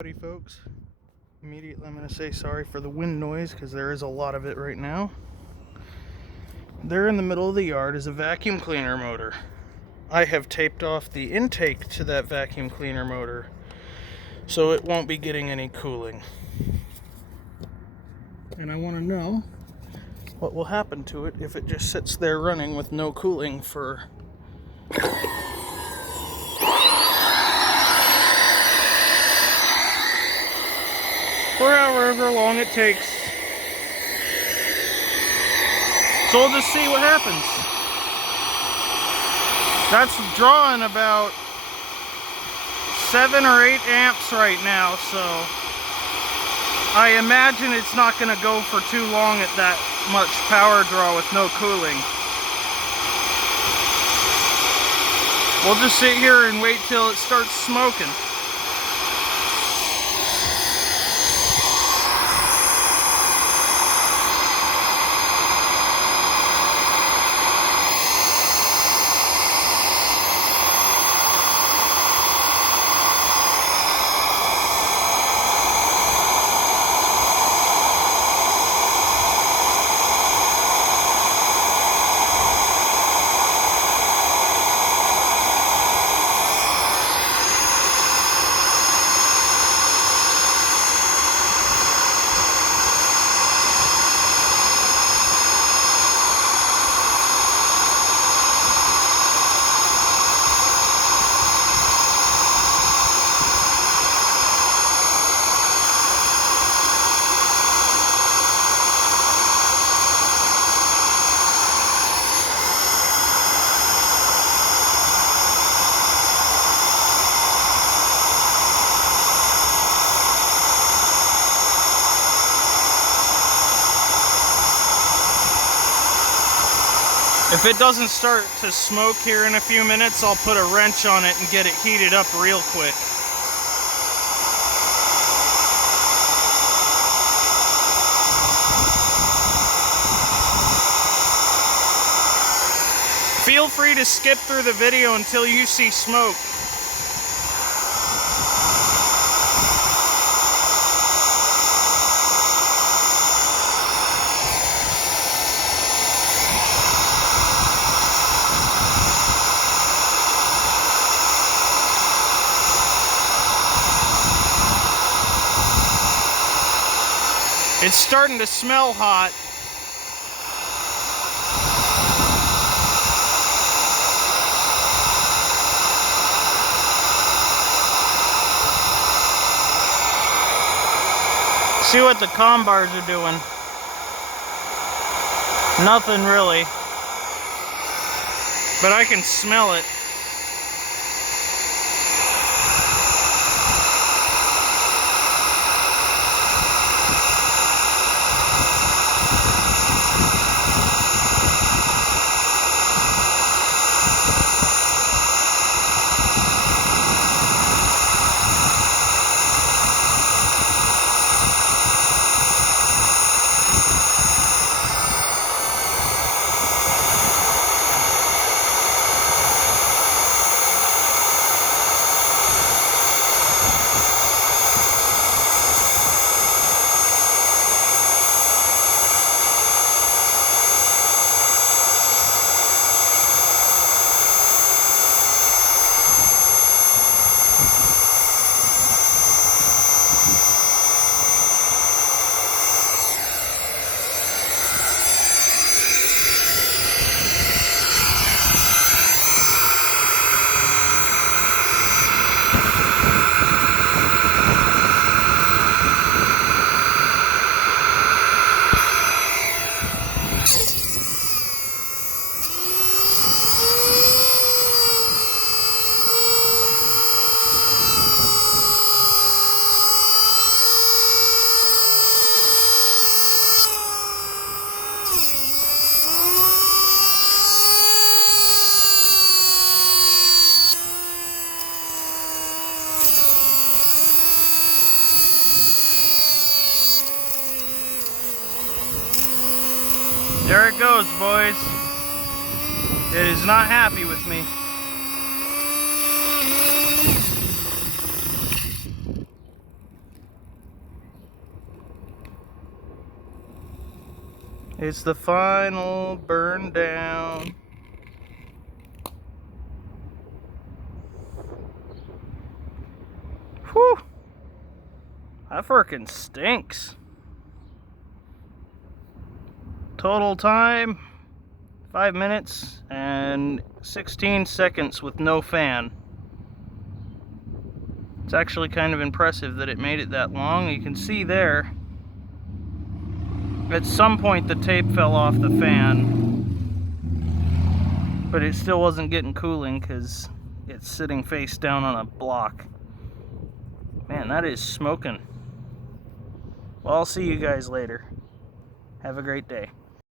Howdy folks, immediately I'm going to say sorry for the wind noise because there is a lot of it right now. There in the middle of the yard is a vacuum cleaner motor. I have taped off the intake to that vacuum cleaner motor so it won't be getting any cooling. And I want to know what will happen to it if it just sits there running with no cooling for however long it takes. So we'll just see what happens. That's drawing about 7 or 8 amps right now, so I imagine it's not going to go for too long at that much power draw with no cooling. We'll just sit here and wait till it starts smoking. If it doesn't start to smoke here in a few minutes, I'll put a wrench on it and get it heated up real quick. Feel free to skip through the video until you see smoke. It's starting to smell hot. See what the comm bars are doing. Nothing really. But I can smell it. There it goes, boys. It is not happy with me. It's the final burn down. Whew! That frickin' stinks. Total time, 5 minutes and 16 seconds with no fan. It's actually kind of impressive that it made it that long. You can see there, at some point the tape fell off the fan, but it still wasn't getting cooling because it's sitting face down on a block. Man, that is smoking. Well, I'll see you guys later. Have a great day.